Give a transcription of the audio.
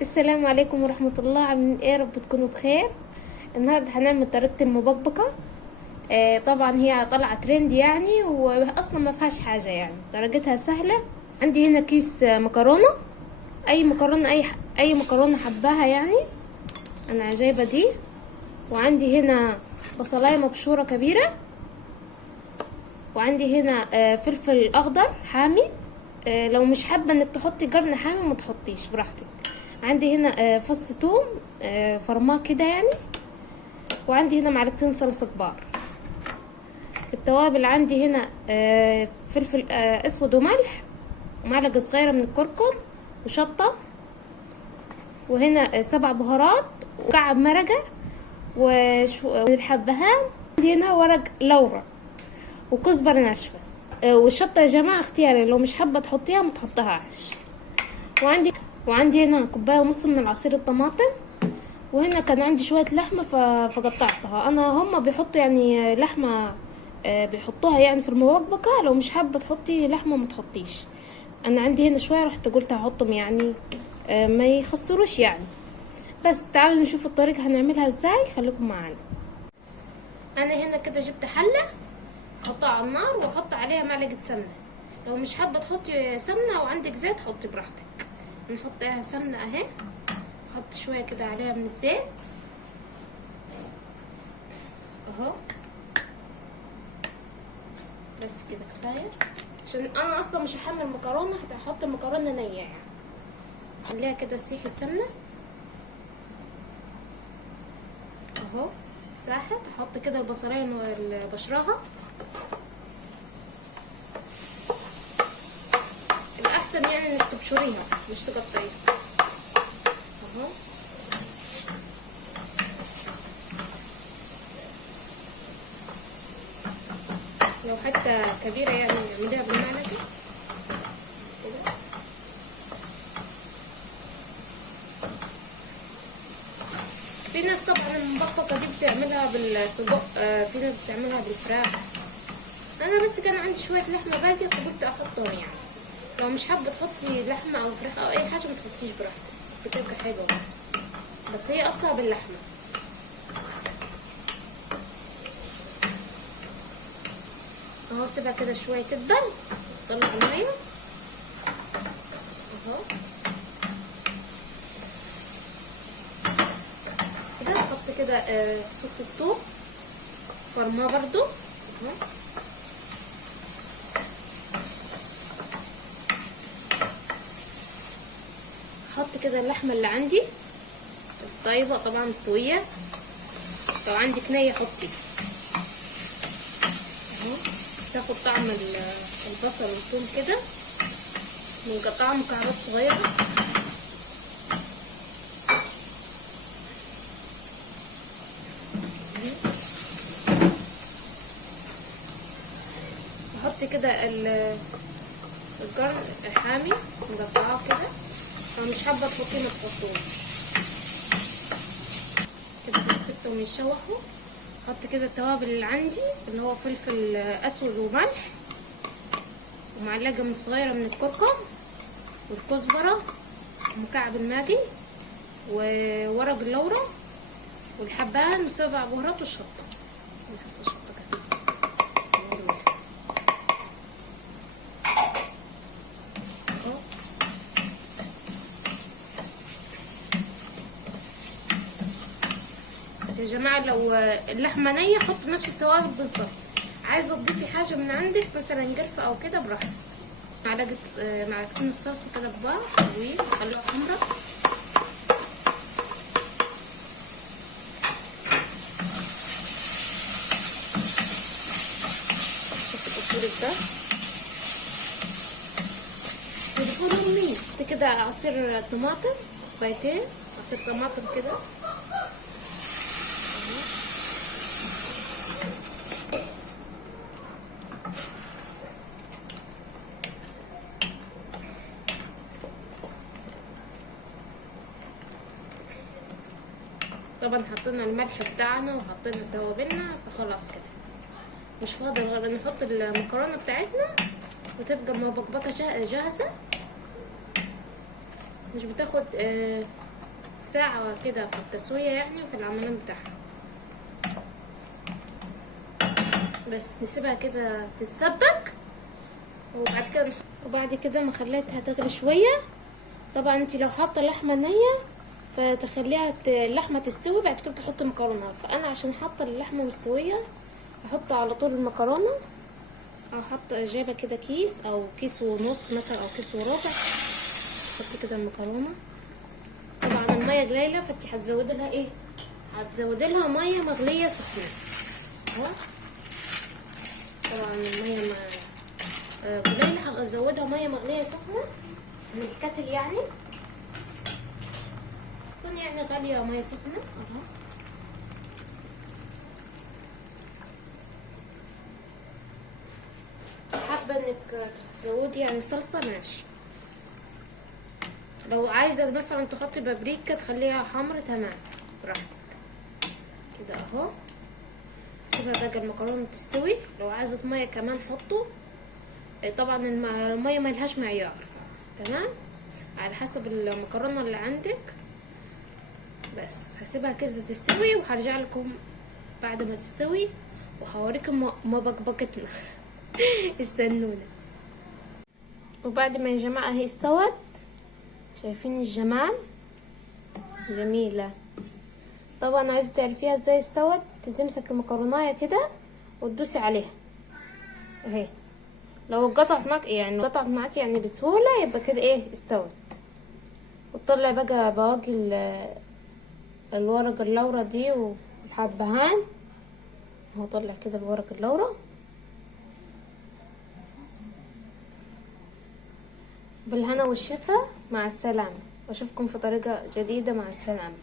السلام عليكم ورحمة الله. عاملين ايه؟ رب تكونوا بخير. النهاردة هنعمل طريقة المبكبكة. طبعا هي طلعة ترند يعني، واصلا ما فيهاش حاجة يعني، طريقتها سهلة. عندي هنا كيس مكرونة، اي مكرونة، اي مكرونة حباها يعني. انا جايبة دي. وعندي هنا بصلاية مبشورة كبيرة. وعندي هنا فلفل اخضر حامي. لو مش حابة انك تحطي قرن حامي ما تحطيش، براحتك. عندي هنا فص ثوم فرماه كده يعني. وعندي هنا معلقتين صلصة كبار. التوابل عندي هنا فلفل اسود وملح، ومعلقة صغيرة من الكركم، وشطة، وهنا 7 بهارات، وكعب مرقة، من الحبهان. عندي هنا ورق لورا، وكزبرة ناشفة. والشطة يا جماعة اختياري، لو مش حابة تحطيها ما تحطهاش. وعندي هنا كوباية ونص من العصير الطماطم. وهنا كان عندي شوية لحمة فقطعتها. انا هما بيحطوا يعني لحمة، بيحطوها يعني في المبكبكة. لو مش حابة تحطي لحمة ما تحطيش. انا عندي هنا شوية، رحت قلت هحطهم يعني ما يخسروش يعني. بس تعالوا نشوف الطريقة هنعملها ازاي، خليكم معانا. انا هنا كده جبت حلة، احطها على النار واحط عليها معلقة سمنة. لو مش حابة تحطي سمنة وعندك زيت حطي براحتك. نحط ايه سمنة اهي. احط شوية كده عليها من الزيت اهو، بس كده كفايه. عشان انا اصلا مش هحمل مكرونه، هحط المكرونه نيه يعني. خليها كده تسيح السمنه اهو. ساحت. احط كده البصلايه اللي بشراها. الاحسن يعني انك تبشريها مش تقطعيها اهو. لو حتى كبيره يعني اعمليها بالمعلقه كده. في ناس طبعا المبكبكه دي بتعملها بالسجق، في ناس بتعملها بالفراخ. انا بس كان عندي شويه لحمه باقيه فقلت احطهم يعني. لو مش حابه تحطي لحمه او فراخ او اي حاجه ما تحطيش براحتك، بتبقى حلوه. بس هي اصلها باللحمه اهو. سيبها كده شويه تدبل، طلع الميه اهو كده. نحط كده فص الثوم فرماه برضو اهو. احط كده اللحمه اللي عندي الطيبه طبعا مستويه. لو عندك نيه حطي اهو. تاخد طعم البصل والثوم كده. بنقطعها مكعبات صغيره. احط كده الجرن الحامي مقطعاه كده. لو مش حابه تحطيه ما تحطوش كده. سبتهم يتشوحوا. احط كده التوابل اللي عندي اللي هو فلفل اسود وملح، ومعلقه من صغيره من الكركم والكزبره ومكعب الماجي وورق اللورا والحبان و7 بهارات والشطه. نحط الشطه كده يا جماعه. لو اللحمه نيه حطوا نفس التوابل بالظبط. عايزه تضيفي حاجه من عندك مثلا قرفه او كده براحتك. معلقتين الصلصه كده كبار حلوين وخلوها حمرا. شوفي الفول ده الفول امي. كده عصير طماطم، كوبايتين عصير طماطم كده. طبعا حطينا الملح بتاعنا وحطينا توابلنا، فخلاص كده مش فاضل غير نحط المكرونه بتاعتنا وتبقى المبكبكه جاهزه. مش بتاخد ساعة كده في التسوية يعني وفي العملان بتاعها. بس نسيبها كده تتسبك، وبعد كده ما خليتها تغلي شوية. طبعا انت لو حاطه لحمه نيه فتخليها اللحمه تستوي، بعد كده تحطي مكرونه. فانا عشان حاطه اللحمه مستويه احط على طول المكرونه، او حاطه جايبه كده كيس او كيس ونص مثلا او كيس وربع، احط كده المكرونه. طبعا الميه قليله فانت هتزودي لها ايه، هتزودي لها ميه مغليه سخنه اهو. طبعا الميه قليله هزودها ميه مغليه سخنه من الكتل يعني، تكون يعني غاليه ميه سخنه اهو. حابه انك تزودي يعني صلصه ماشي، لو عايزه مثلا تحطي بابريكا تخليها حمرا تمام براحتك كده اهو. سيبها بقى المكرونه تستوي، لو عايزه ميه كمان حطوا. طبعا الميه ملهاش معيار تمام، على حسب المكرونه اللي عندك. بس هسيبها كده تستوي وهرجع لكم بعد ما تستوي وهوريكم مبكبكتنا استنونا. وبعد ما يا جماعه هي استوت، شايفين الجمال جميله. طبعا عايزه تعرفيها ازاي استوت، تمسك المكرونايه كده وتدوسي عليها اهي. لو قطعت معاك يعني بسهوله يبقى كده ايه استوت. وتطلع بقى بواقي الورق اللورا دي والحبهان اهو. طلع كده الورق اللورا. بالهنا والشفا، مع السلامه، واشوفكم في طريقه جديده. مع السلامه.